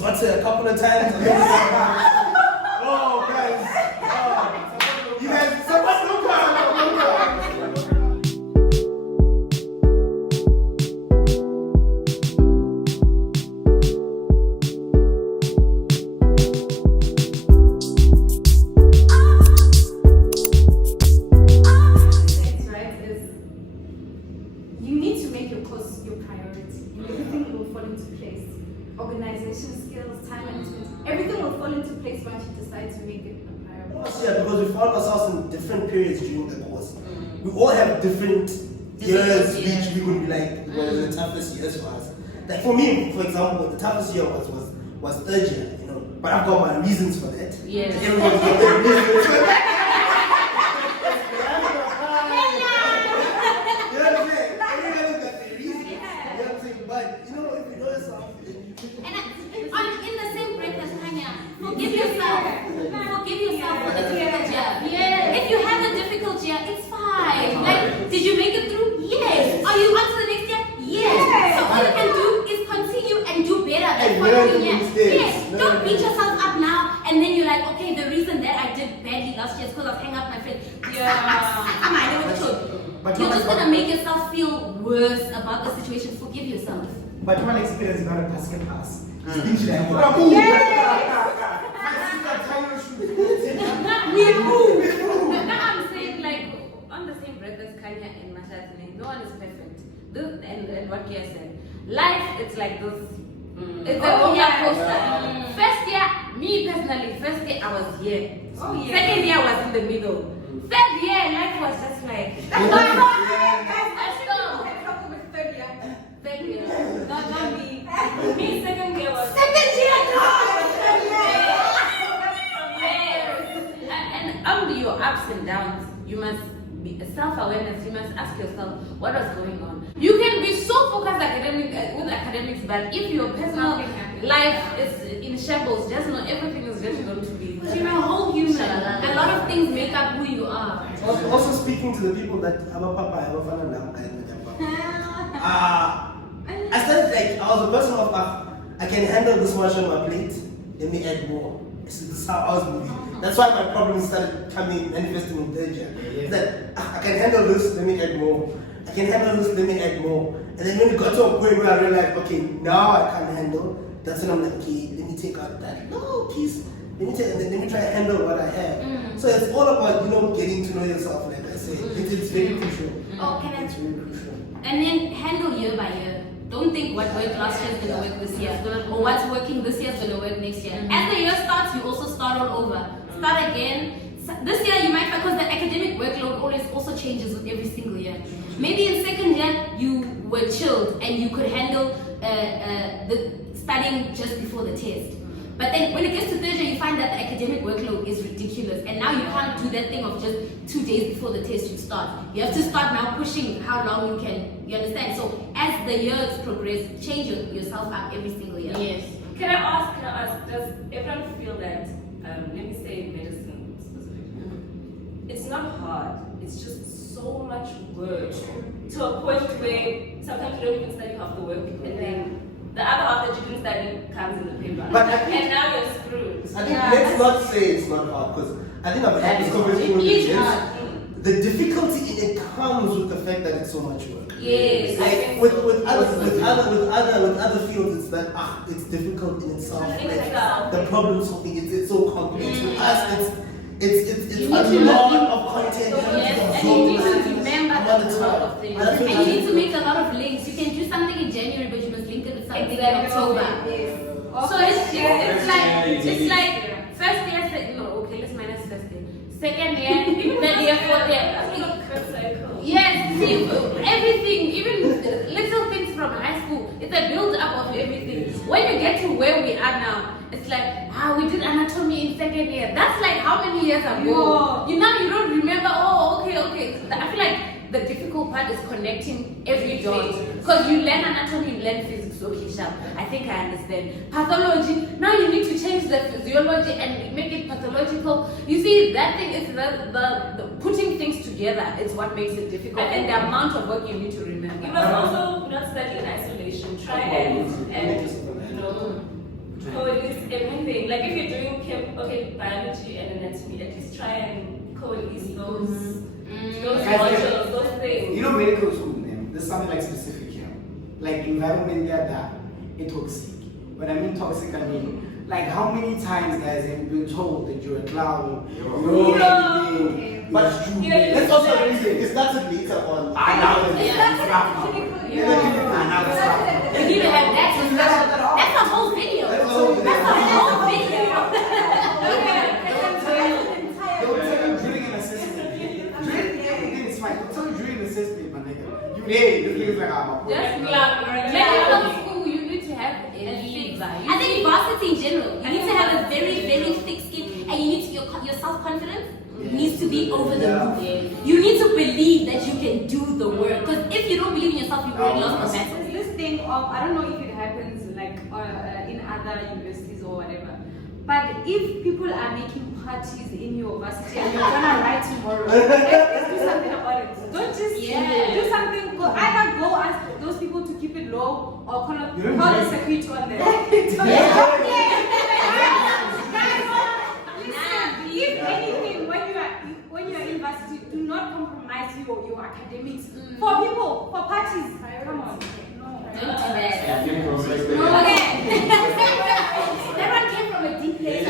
Swat a couple of times. Oh, guys. You guys, someone look organization skills, time management, everything will fall into place once you decide to make it a priority. Yeah, because we found ourselves in different periods during the course. We all have different years which we would be like the toughest years for us. Like for me, for example, the toughest year was third year, you know. But I've got my reasons for that. Yes. Everyone's got their reasons for that. Forgive yourself for the difficult year. Yeah. If you have a difficult year, it's fine. Like, did you make it through? Yes. Are you on to the next year? Yes. So all you can do is continue and do better the following year. Yes. Don't beat yourself up now and then you're like, okay, the reason that I did badly last year is because I was hanging out with my friends. You're just gonna make yourself feel worse about the situation. Forgive yourself. But one experience is not a pass can pass. We move. I'm saying, like, on the same breath as Kanya and Mahlatsi, no one is perfect. This, and what Kea said, life, it's like this. It's a roller coaster. First year, me personally, first year I was here. Second year I was in the middle. Third year, life was just like. Third year. Not me. Me, second year was. Under your ups and downs, you must be self-awareness. You must ask yourself what was going on. You can be so focused with academics, but if your personal life is in shambles, just know everything is just going to be. You're a whole human. A lot of things make up who you are. Also speaking to the people that I'm a papa, I'm a fan now. I started like I was a person of I can handle this much on my plate. Let me add more. This is how I was moving. That's why my problems started manifesting in third year. That I can handle this, let me add more. I can handle this, let me add more. And then when it got to a point where I realized, okay, now I can't handle, that's when I'm like, okay, let me take out that. No, please. Let me try to handle what I have. So it's all about, getting to know yourself, like I said. It's very crucial. It's very crucial. And then handle year by year. Don't think what worked last year is going to work this year, or what's working this year is going to work next year. As the year starts, you also start all over. Start again. This year you might find, because the academic workload always also changes with every single year. Maybe in second year you were chilled and you could handle the studying just before the test. But then when it gets to third year, you find that the academic workload is ridiculous, and now you can't do that thing of just 2 days before the test you start. You have to start now pushing how long you can. You understand? So as the years progress, change yourself up every single year. Yes. Can I ask? Does everyone feel that? Let me say medicine specifically. It's not hard. It's just so much work to a point where sometimes you don't even study half the work, and then the other half that you didn't study comes in the paper. But and now you're screwed. I think let's not say it's not hard, because I think I've had this conversation with you. The difficulty in it comes with the fact that it's so much work. Yes. Like with other fields, it's that it's difficult in itself. Like the problem solving, it's so complex. With us, it's a lot of content. Yes, and you need to remember a lot of things. And you need to make a lot of links. You can do something in January, but you must link it with something in October. So it's like first year, okay, let's minus first year. Second year, third year, fourth year. Yes, see, everything, even little things from high school, it's a build up of everything. When you get to where we are now, it's like, we did anatomy in second year. That's like how many years ago? You don't remember, okay. I feel like the difficult part is connecting every dot. Because you learn anatomy, you learn physics, okay, sharp. I think I understand. Pathology, now you need to change the physiology and make it pathological. You see, that thing is the putting things together is what makes it difficult, and the amount of work you need to remember. You must also not study in isolation. Try and anything. Like if you're doing biology and anatomy, at least try and coalesce those modules, those things. You know, medical school, man, there's something like specific here. Like environment there, it's toxic. When I mean toxic, I mean like how many times guys have been told that you're a clown, you're everything, but it's true. Let's also reason it started later on. I know. You need to have that discussion. That's a whole video. That's a whole video. They'll tell you during an assessment. It's fine. They'll tell you during an assessment, my nigga. You hey, this nigga's like, I'm a Medical school, you need to have a thick. I think varsity in general, you need to have a very, very thick skin, and you need to, your self-confidence needs to be over the roof. You need to believe that you can do the work. Because if you don't believe in yourself, you've already lost the battle. This thing of, I don't know if it happens like in other universities or whatever, but if people are making parties in your varsity and you're gonna write tomorrow, let's do something about it. Don't just do something. Either go ask those people to keep it low or call the security on them. If anything, when you're in varsity, do not compromise your academics for people, for parties. Come on. Don't do that. No, okay. Everyone came from a deep place.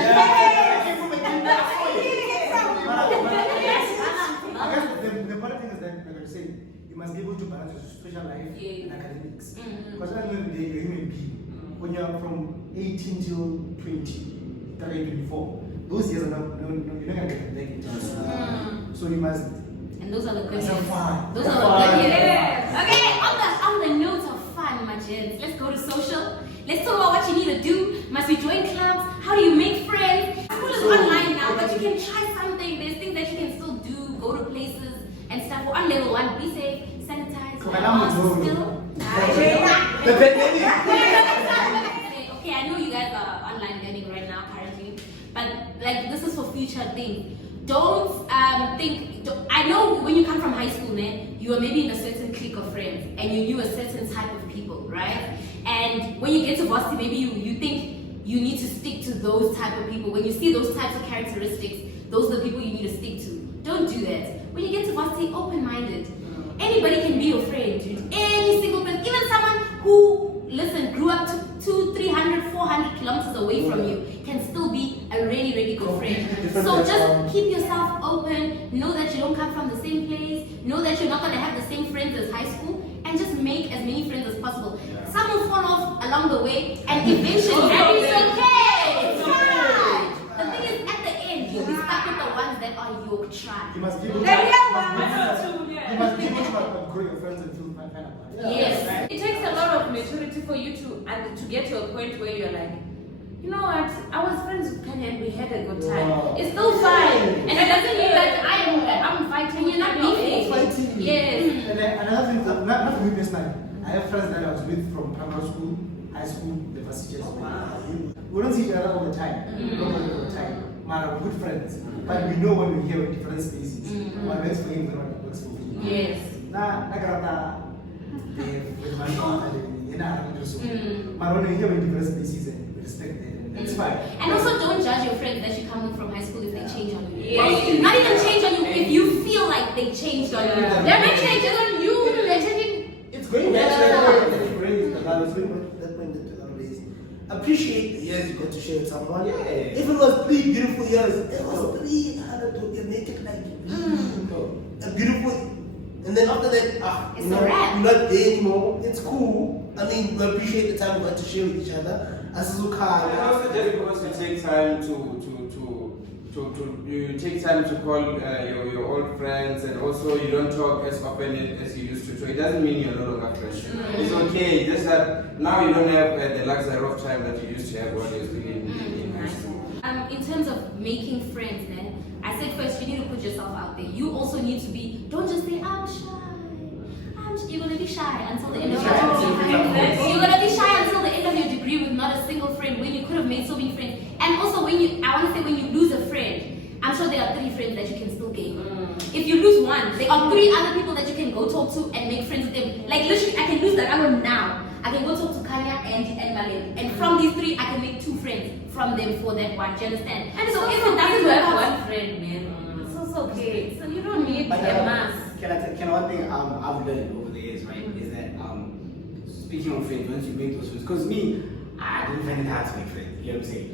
I guess the important thing is that, like I said, you must be able to balance your social life and academics. Because at the end of the day, you're a human being. When you're from 18 till 20, 24, those years are not, you're not going to get back in time. So you must. And those are the good years. Those are the good years. Okay, on the note of fun, my gents, let's go to social. Let's talk about what you need to do. Must you join clubs? How do you make friends? School is online now, but you can try something. There's things that you can still do, go to places and stuff. We're on level 1, be safe, sanitize, wear masks still. Okay, I know you guys are online learning right now currently, but like this is for future things. Don't I know when you come from high school, man, you were maybe in a certain clique of friends and you knew a certain type of people, right? And when you get to varsity, maybe you think you need to stick to those type of people. When you see those types of characteristics, those are the people you need to stick to. Don't do that. When you get to varsity, open-minded. Anybody can be your friend, dude. Any single person, even someone who, listen, grew up 200, 300, 400 kilometers away from you, can still be a really, really good friend. So just keep yourself open. Know that you don't come from the same place. Know that you're not going to have the same friends as high school. And just make as many friends as possible. Some will fall off along the way, and eventually, and it's okay. It's fine. The thing is, at the end, you'll be stuck with the ones that are your tribe. You must be able to grow your friends and feel fine about it. Yes. It takes a lot of maturity for you to get to a point where you're like, you know what, I was friends with Kanya and we had a good time. Wow. It's still fine. And it doesn't mean that I'm fighting. You're not beefing. Fighting. Yes. And then another thing, not for me personally, I have friends that I was with from primary school, high school, the varsity. We don't see each other all the time. We don't all the time. Man, we're good friends. But we know when we're here in different spaces. What works for him is not what works for me. Yes. But when we're here in different spaces and we respect that, that's fine. And also don't judge your friends that you come with from high school if they change on you. Yes. Not even change on you if you feel like they changed on you. They're not changing on you. They're changing. It's going back to that point that I raised. Appreciate the years you got to share with someone. If it was 3 beautiful years, it was 300 to make it like a beautiful. And then after that, it's a wrap. We're not there anymore. It's cool. I mean, we appreciate the time we got to share with each other. As And also just because you take time you take time to call your old friends, and also you don't talk as often as you used to. So it doesn't mean you're no longer fresh. It's okay. Just that now you don't have the luxury of time that you used to have when you were still in high school. In terms of making friends, man, I said first you need to put yourself out there. You also need to be. Don't just say I'm shy. You're gonna be shy until the end of your degree. You're gonna be shy until the end of your degree with not a single friend when you could have made so many friends. And also when you lose a friend, I'm sure there are 3 friends that you can still gain. If you lose one, there are 3 other people that you can go talk to and make friends with them. Like literally, I can lose Dakalo now. I can go talk to Kanya and Malebo. And from these three, I can make 2 friends from them for that one. Do you understand? And so so if if it doesn't work have out, one friend, man, it's also okay. So you don't need But, a mass. Can one thing I've learned over the years, right, is that speaking of friends, once you make those friends, because me, I didn't find it hard to make friends. You know what I'm saying?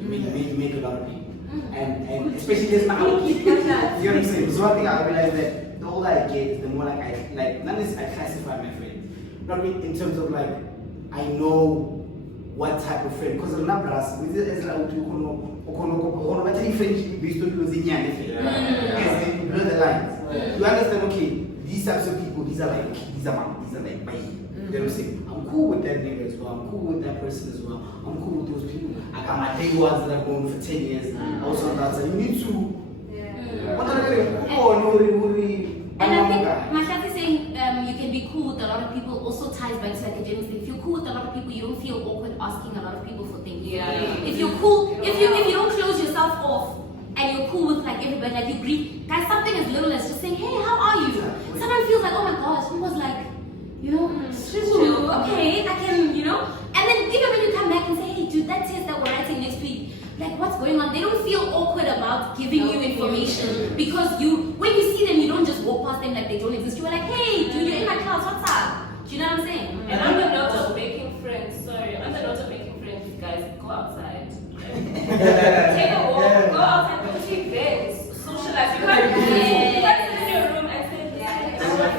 You make a lot of people, and especially this my you know what I'm saying? So one thing I realized that the older I get, the more like not necessarily I classify my friends, not in terms of like I know what type of friend, because I'm not brass. With it as like friendship based on those as you blur the lines. You understand? Okay, these types of people, these are like my. You know what I'm saying? I'm cool with that nigga as well. I'm cool with that person as well. I'm cool with those people. I got my day ones that I've known for 10 years. Also, that's you need to. And I think Mahlatsi saying you can be cool with a lot of people also ties back to like a general thing. If you're cool with a lot of people, you don't feel awkward asking a lot of people for things. If you're cool, if you don't close yourself off and you're cool with like everybody, like you greet guys, something as little as just saying, hey, how are you? Someone feels like, oh my gosh, who was like, you know, okay, I can, you know. And then even when you come back and say, hey, dude, that test that we're writing next week, like what's going on? They don't feel awkward about giving you information because when you see them, you don't just walk past them like they don't exist. You're like, hey, dude, you're in my class, what's up? Do you know what I'm saying? And on the note of making friends, you guys go outside. Take a walk, go outside, go to events, socialize. You can't sit in your room and say,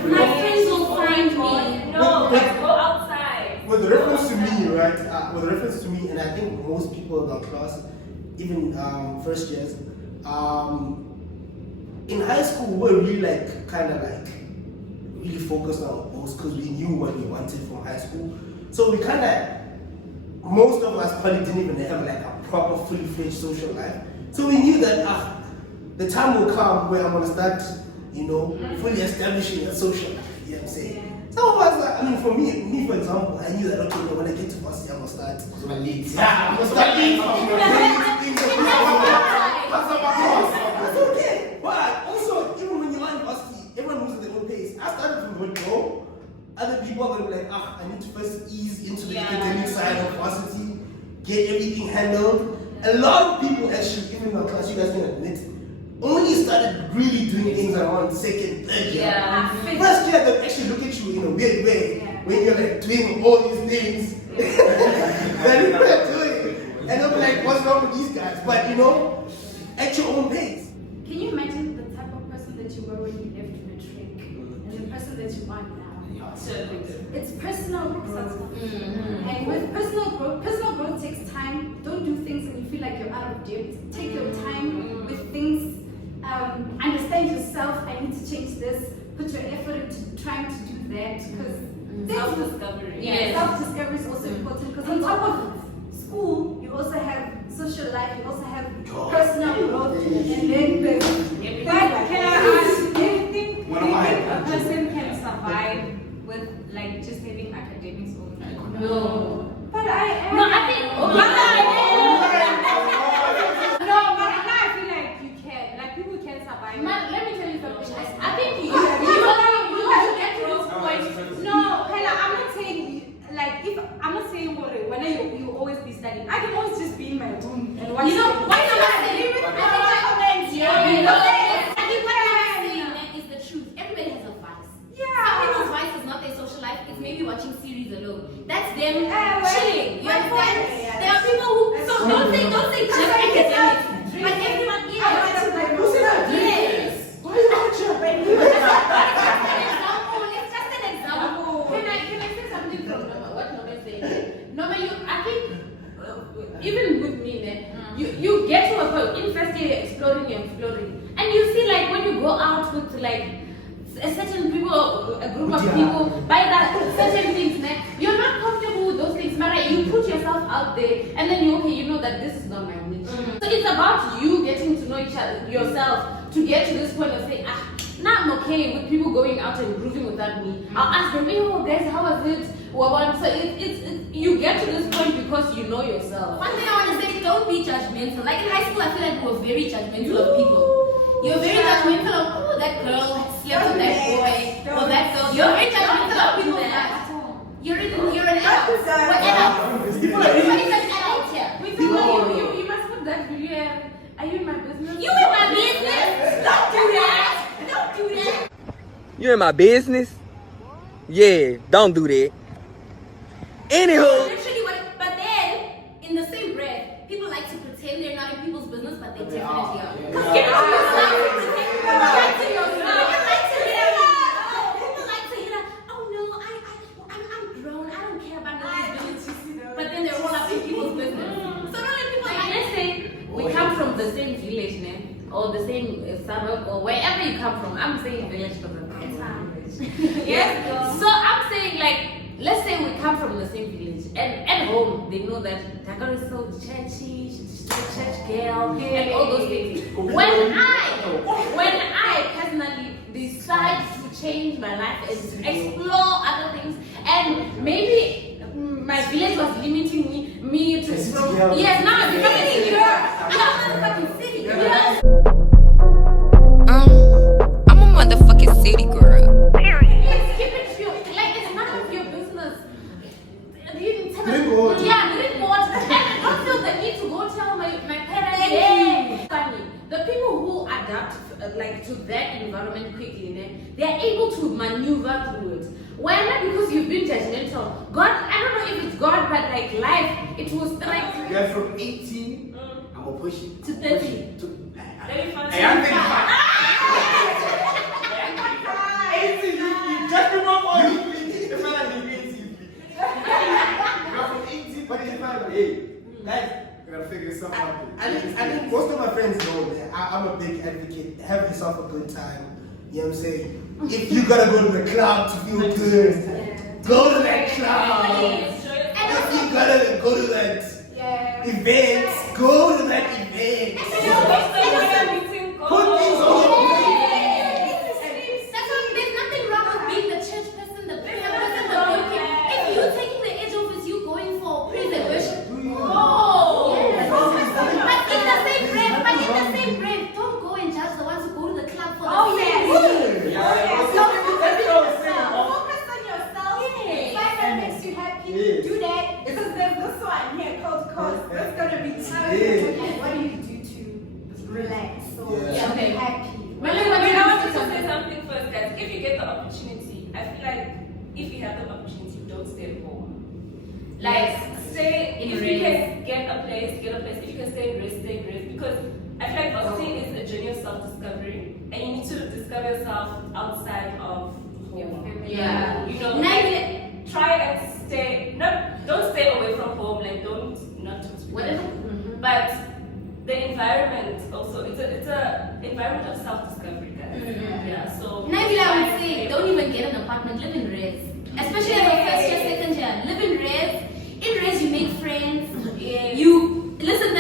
my friends will find me. No, let's go outside. With reference to me, right? With reference to me, and I think most people in our class, even first years, in high school, we were really really focused on those because we knew what we wanted from high school. So we most of us probably didn't even have like a proper, fully fledged social life. So we knew that the time will come where I'm gonna start, fully establishing a social life. You know what I'm saying? So it was for me for example, I knew that okay, when I get to varsity, I'm gonna start. Because my leads. Yeah, I'm gonna start leading from That's okay. But also, even when you're in varsity, everyone moves at their own pace. I started from one go. Other people are gonna be like, I need to first ease into the academic side of varsity, get everything handled. A lot of people actually, even in our class, you guys can admit, only started really doing things around second, third year. First year, they actually look at you in a weird way when you're like doing all these things that you're doing. And they'll be like, what's wrong with these guys? But at your own pace. Can you imagine the type of person that you were when you left matric and the person that you are now? It's personal growth. And with personal growth takes time. Don't do things when you feel like you're out of depth. Take your time with things. Understand yourself. I need to change this. Put your effort into trying to do that because self-discovery. Self-discovery is also important because on top of school, you also have social life. You also have personal growth, and then but can I ask, do you think a person can survive with like just having academics only? No. But I think. No, but now I feel like you can. Like people can survive. Let me tell you something. I think you have to get to this point. No, Hella, I'm not saying when you always be studying. I can always just be in my room and watch. Why not? I think what I'm saying is the truth. Everybody has a vice. Some people's vice is not their social life. It's maybe watching series alone. That's them chilling. You understand? There are people who don't say just academics. But everyone is. Yes. Why are you watching? It's just an example. Can I say something from Noma? What Noma is saying? Noma, I think even with me, you get to a point in first year you're exploring, and you see like when you go out with like a certain people, a group of people, by that certain things, you're not comfortable with those things. Mara, you put yourself out there, and then you know that this is not my niche. So it's about you getting to know yourself to get to this point of saying, now I'm okay with people going out and grooving without me. I'll ask them, guys, how was it? So you get to this point because you know yourself. One thing I want to say, don't be judgmental. Like in high school, I feel like we were very judgmental of people. You're very judgmental of, that girl slept with that boy, or that girl. You're very judgmental of people. You're an adult. We're adults. Everybody's an adult here. You must put that video. Are you in my business? You in my business? Don't do that. Don't do that. You in my business? Yeah, don't do that. Anywho. Literally what, but then, in the same breath, people like to pretend they're not in people's business, but they definitely are. Because give it to yourself. People like to hear that. Oh no, I'm grown. I don't care about nobody's business. But then they're all up in people's business. So don't let people Like, let's say we come from the same village, or the same suburb, or wherever you come from. I'm saying village because it's village. Yes. So I'm saying, like, let's say we come from the same village, and at home they know that Dakalo is so churchy, she's a church girl, and all those things. When I personally decide to change my life and to explore other things, and maybe my village was limiting me to yes, now I'm becoming a girl. I'm a fucking city girl. I'm a motherfucking city girl. Please keep it pure. Like, it's none of your business. Yeah, drink water. And I don't feel the need to go tell my parents. Yeah. Funny. The people who adapt like to that environment quickly, they are able to maneuver through it. Why not? Because you've been judgmental. God, I don't know if it's God, but like life, it was like. Yeah, from 18, I'm gonna push it To 30. Very fun. Hey, I'm 35. 18, you just remember you please. The man like 18, please. You're from 18, 45. Hey, guys, we gotta figure something out. I think most of my friends know that I'm a big advocate. Have yourself a good time. You know what I'm saying? If you gotta go to the club to feel good, go to that club. If you gotta go to that event, go to that event. Put things on your plate. There's nothing wrong with being the church person, the prayer person, the working. If you're taking the edge off, it's you going for praise and worship. Oh! But in the same breath, don't go and judge the ones who go to the club for the same. Focus on yourself. Find what makes you happy. Do that. Because there's this one here called cause. That's gonna be time. What do you do to relax or be happy? I want to say something first, guys. If you get the opportunity, I feel like if you have the opportunity, don't stay at home. Like, stay, if you can get a place. If you can stay in rest. Because I feel like varsity is a journey of self-discovery, and you need to discover yourself outside of home. Yeah. You know, try and stay, don't stay away from home, like not to Whatever. But the environment also, it's a environment of self-discovery, guys. Yeah, so Maybe I would say, don't even get an apartment, live in res. Especially as a first year, second year. Live in res. In res, you make friends. You listen.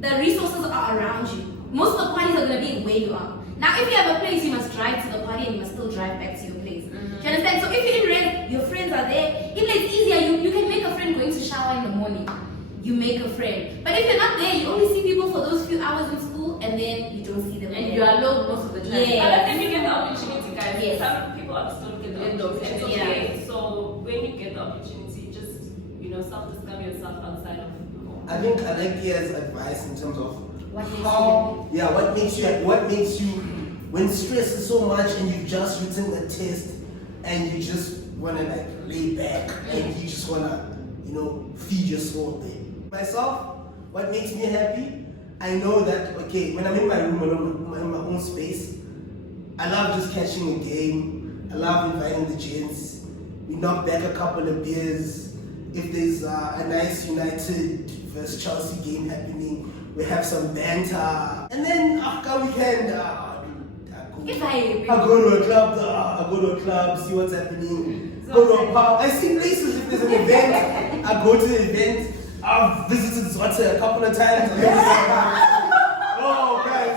The resources are around you. Most of the parties are gonna be where you are. Now, if you have a place, you must drive to the party and you must still drive back to your place. Do you understand? So if you're in res, your friends are there. Even it's easier, you can make a friend going to shower in the morning. You make a friend. But if you're not there, you only see people for those few hours in school and then you don't see them And again. you're alone most of the time. Yeah. But I think you get the opportunity, guys. Yes. Some people obviously don't get the opportunity. It's Yeah. okay. So when you get the opportunity, just self-discover yourself outside of home. I think I like Kea's advice in terms of What makes what makes you when stress is so much and you've just written a test and you just wanna like lay back and you just wanna feed your soul there. Myself, what makes me happy, I know that when I'm in my room alone, in my own space, I love just catching a game. I love inviting the gents. We knock back a couple of beers. If there's a nice United versus Chelsea game happening, we have some banter. And then after weekend, I go to a club, see what's happening. Go to a pub. I see places if there's an event. I go to the event. I've visited Zwarte a couple of times. Oh, guys.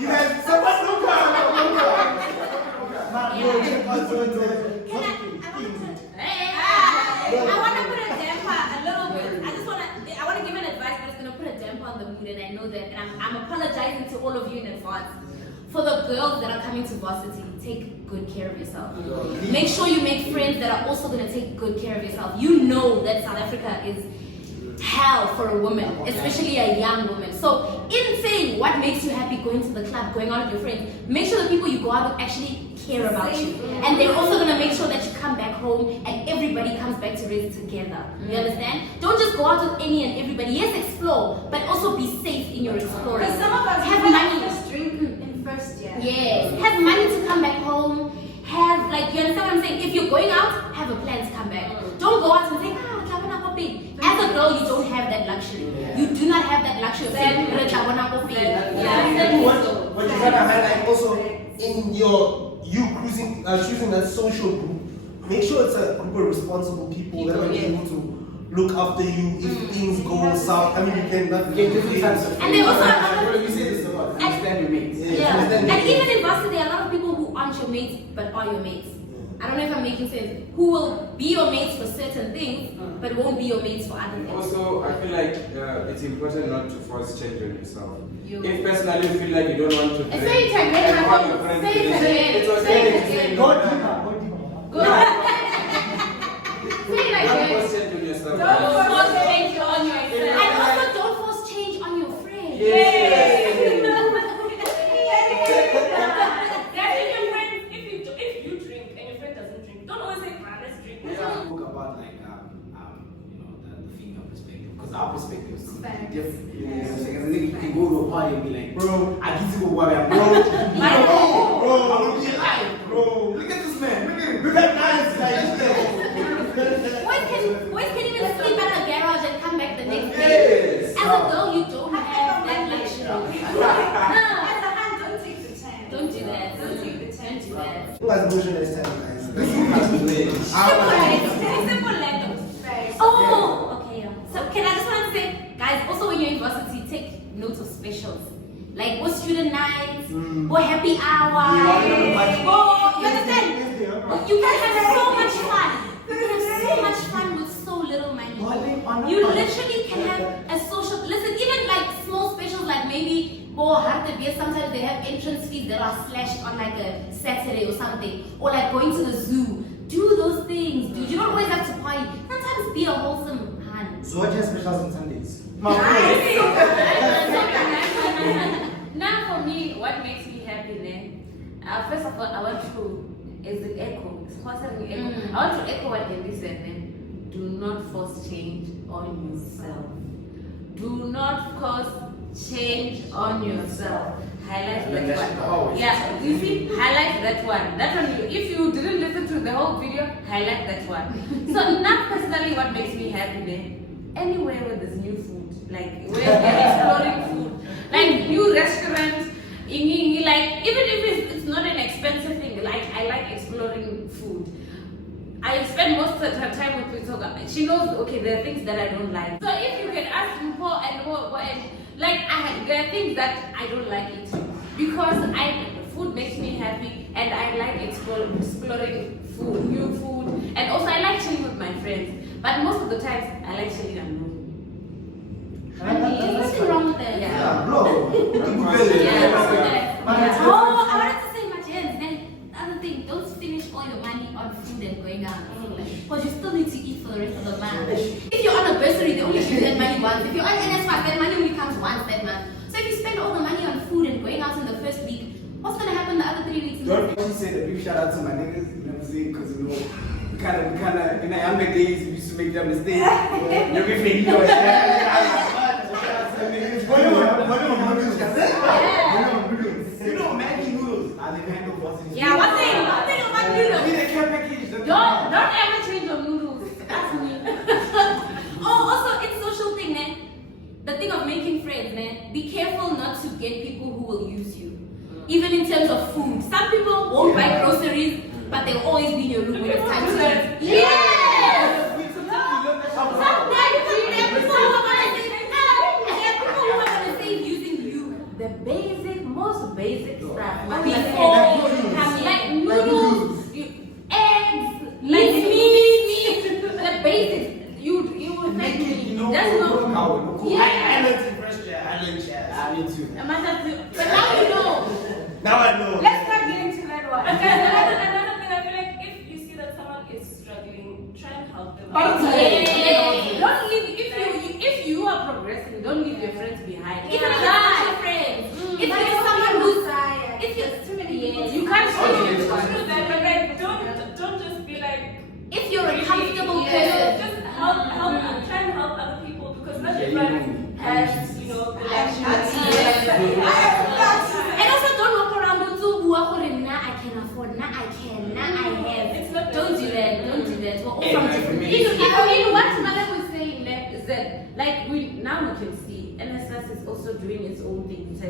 You guys, someone no car. I want to put a damper a little bit. I want to give an advice, but it's going to put a damper on the mood, and I know that. And I'm apologizing to all of you in advance. For the girls that are coming to varsity, take good care of yourself. Make sure you make friends that are also going to take good care of yourself. You know that South Africa is hell for a woman, especially a young woman. So in saying what makes you happy, going to the club, going out with your friends, make sure the people you go out with actually care about you. And they're also going to make sure that you come back home and everybody comes back to rest together. You understand? Don't just go out with any and everybody. Yes, explore, but also be safe in your exploring. Because some of us have money. First drink in first year. Yes, have money to come back home. Have, like, you understand what I'm saying? If you're going out, have a plan to come back. Don't go out and say, as a girl, you don't have that luxury. You do not have that luxury of saying, What you're trying to highlight also in you choosing that social group, make sure it's a group of responsible people that are able to look after you if things go south. I mean, you can not get different types of. And they also you say this a lot. Understand your mates. And even in varsity, there are a lot of people who aren't your mates but are your mates. I don't know if I'm making sense. Who will be your mates for certain things, but won't be your mates for other things. Also, I feel like it's important not to force change on yourself. If personally you feel like you don't want to drink, say it again, and all your friends say it finish, again. it's okay. Say it again. Go deeper. Say it Don't again. force change on yourself. Don't force change on yourself. And also don't force change on your friends. Our perspective is completely different. You know what I'm saying? As a nigga, you can go to a party and be like, bro, I get to go while I'm bro, I want to be alive, bro. Look at this man. Look at nice like this. Boys can even sleep at the garage and come back the next day. As a girl, you don't have that luxury. As a hand, don't take the time. Don't do that. Don't take the time. Don't do that. Who has motion next time, guys? Simple letters. Oh, okay. So can I just want to say, guys, also when you're in varsity, take note of specials. Like what student nights, what happy hour, you understand? You can have so much fun. You can have so much fun with so little money. You literally can have a social, listen, even like small specials like maybe hard to beer, sometimes they have entrance fees that are slashed on like a Saturday or something. Or like going to the zoo. Do those things, dude. You don't always have to party. Sometimes be a wholesome hand. So what are specials on Sundays? Now for me, what makes me happy then? First of all, I want to is the echo. Sponsoring the echo. I want to echo what Henry said then. Do not force change on yourself. Do not force change on yourself. Highlight that one. Yeah, you see, highlight that one. That one, if you didn't listen to the whole video, highlight that one. So now personally, what makes me happy then? Anywhere where there's new food, like where they're exploring food, like new restaurants, like even if it's not an expensive thing, like I like exploring food. I spend most of the time with Pitoga. She knows, okay, there are things that I don't like. So if you can ask me more and more, like there are things that I don't like eating because food makes me happy and I like exploring food, new food, and also I like chilling with my friends. But most of the times I like chilling alone. There's nothing wrong with that. Yeah, bro. Oh, I wanted to say my hands. Then the other thing, don't finish all your money on food and going out. Because you still need to eat for the rest of the month. If you're on a bursary, they only give you that money once. If you're on NS5, that money only comes once that month. So if you spend all the money on food and going out in the first week, what's going to happen the other 3 weeks? Don't say a big shout out to my niggas, you know what I'm saying? Because we kind of, in the younger days, we used to make that mistake. You'll be making your You know, Maggie noodles are the kind of varsity. Yeah, one thing about noodles. We the care package. Don't ever change your noodles. That's me. Oh, also, it's social thing, man. The thing of making friends, man. Be careful not to get people who will use you. Even in terms of food. Some people won't buy groceries, but they'll always be in your room when it's time to eat. Yes! Sometimes there are people who are going to say using you. The most basic stuff. Before you come like noodles, eggs, meat, the basics. You will thank me. That's not. I need to. But now you know. Now I know. Let's not get into that one. person, don't leave your friends behind. Even if you're not your friends. If you're someone who's if you're too many years, You can't True change. that, but like, don't just be like. if you're a comfortable Yeah, person. just help, try and help other people because not everyone has, you know, the And also don't walk around with I can afford, I can, I have. It's not Don't do that. Don't do that. We're all from different In what Malebo was saying is that like we can see NSS is also doing its own thing. So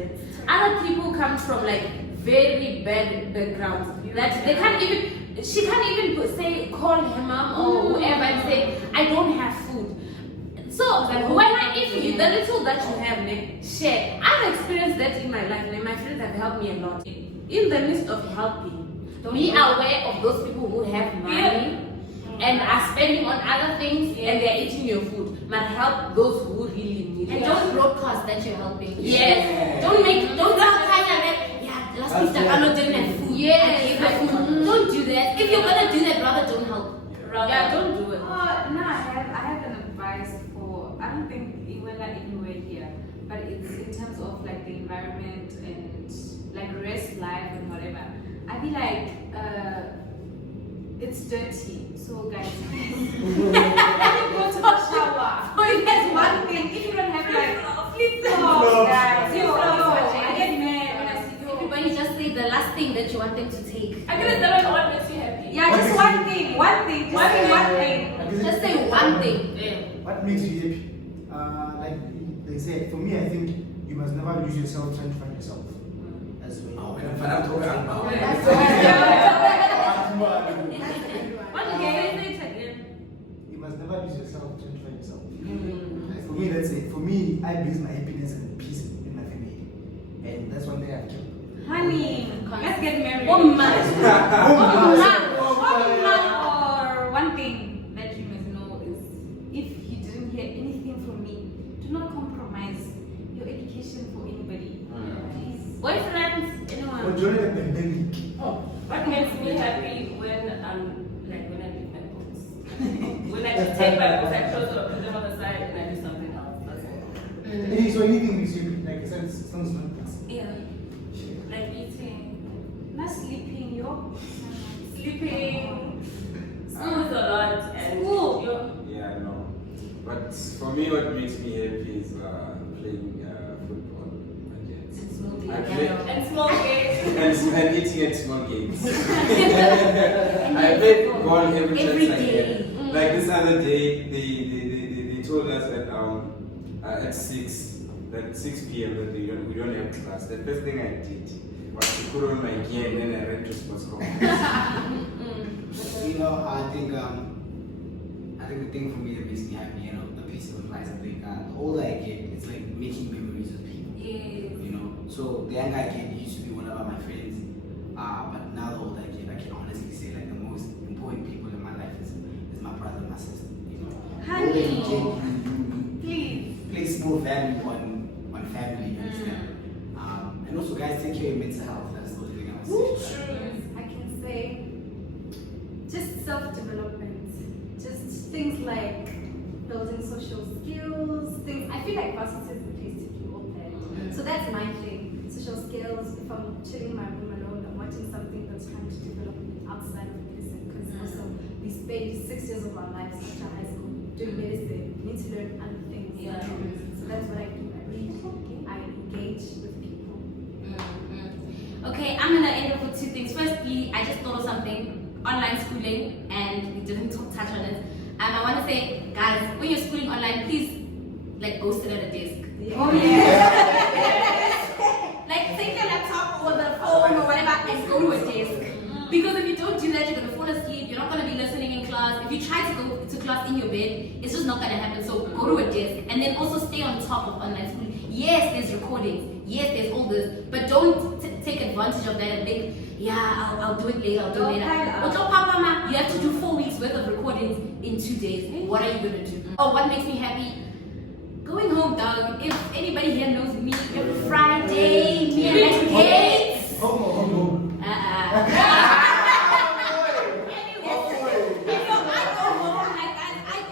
other people come from like very bad backgrounds that they can't even. She can't even call her mom or whoever and say I don't have food. So if you the little that you have, share. I've experienced that in my life, and my friends have helped me a lot. In the midst of helping, be aware of those people who have money and are spending on other things and they're eating your food. But help those who really need it. And don't broadcast that you're helping. Yes. Don't tell Kanya that last week Dakalo didn't have food. Yes. I gave her food. Don't do that. If you're gonna do that, rather don't help. Don't do it. No, I have an advice for, I don't think it will like anywhere here, but it's in terms of like the environment and like rest life and whatever. I be like, it's dirty, so guys, please. Let me go to the shower. If there's one thing, if you don't have like, please go, guys. I get mad when I see you. Everybody just say the last thing that you want them to take. I'm gonna tell you what makes you happy. Yeah, just one thing, just say one thing. Just say one thing. What makes you happy? Like they say, for me, I think you must never lose yourself trying to find yourself. As well. You must never lose yourself trying to find yourself. Like for me, that's it. For me, I base my happiness and peace in my family, and that's one thing I've kept. Honey, let's get married. Or one thing that you must know is if you didn't hear anything from me, do not compromise your education for anybody. Please. Boyfriends, anyone. Or during the pandemic. What makes me happy when when I read my books. When I just take my books, I close them, put them on the side, and I do something else. That's all. So anything makes you happy, like sounds like this. Yeah. Like eating. Not sleeping, yo. Sleeping. School is a lot. And School. Yeah, no. But for me, what makes me happy is playing football. And small games. And eating at small games. I play football every chance I day. can. Like this other day, they told us at 6 p.m. that we don't have class. The first thing I did was to put on my gear and then I ran to sports complex. I think the thing for me that makes me happy, a piece of advice, I think the older I get, it's like making memories with people. So the younger I get used to be one of my friends, but now the older I get, I can honestly say like the most important people in my life is my brother and my sister. Honey, The older you get, please. place more value on family, you understand? And also guys, take care of your mental health. That's the only thing I would say. I can say just self-development, just things like building social skills, things. I feel like varsity is the place to do all that. So that's my thing. Social skills. If I'm chilling in my room alone, I'm watching something that's trying to develop me outside of medicine. Because also we spend 6 years of our lives after high school doing medicine. We need to learn other things. So that's what I do. I read. I engage with people. Okay, I'm gonna end up with two things. Firstly, I just thought of something. Online schooling, and we didn't touch on it. I want to say, guys, when you're schooling online, please go sit at a desk. Oh yeah. Take your laptop or the phone or whatever and go to a desk. Because if you don't do that, you're gonna fall asleep. You're not gonna be listening in class. If you try to go to class in your bed, it's just not gonna happen. So go to a desk, and then also stay on top of online schooling. Yes, there's recordings. Yes, there's all this, but don't take advantage of that and think, yeah, I'll do it later. I'll do it later. But don't papa, ma, you have to do 4 weeks worth of recordings in 2 days. What are you gonna do? Oh, what makes me happy? Going home, dog. If anybody here knows me, every Friday, me and my kids. I go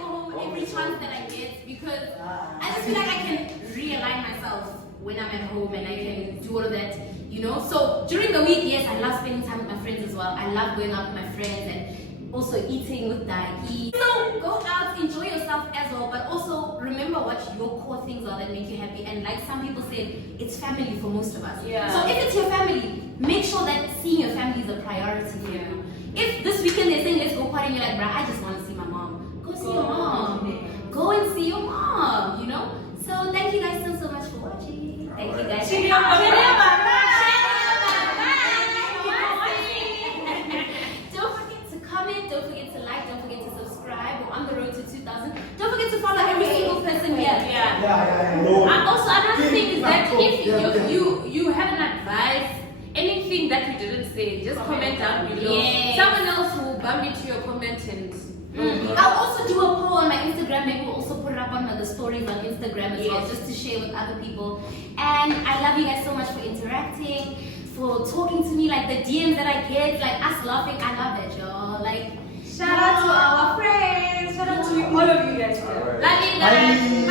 home every chance that I get because I just feel like I can realign myself when I'm at home and I can do all of that, you know. So during the week, yes, I love spending time with my friends as well. I love going out with my friends and also eating with Daiki. So go out, enjoy yourself as well, but also remember what your core things are that make you happy. And like some people said, it's family for most of us. Yeah. So if it's your family, make sure that seeing your family is a priority for you. If this weekend they're saying let's go party and you're like, bruh, I just want to see my mom. Go see your mom. Go and see your mom, you know? So thank you guys so much for watching. Thank you guys. Don't forget to comment, don't forget to like, don't forget to subscribe. We're on the road to 2,000. Don't forget to follow every single person here. Also, another thing is that if you have an advice, anything that we didn't say, just comment down below. Yes. Someone else will bump into your comment and. I'll also do a poll on my Instagram. Maybe we'll also put it up on the stories on Instagram as well, just to share with other people. And I love you guys so much for interacting, for talking to me, like the DMs that I get, like us laughing. I love that, y'all. Like, Shout out to our friends. Shout out to all of you guys. Love you guys.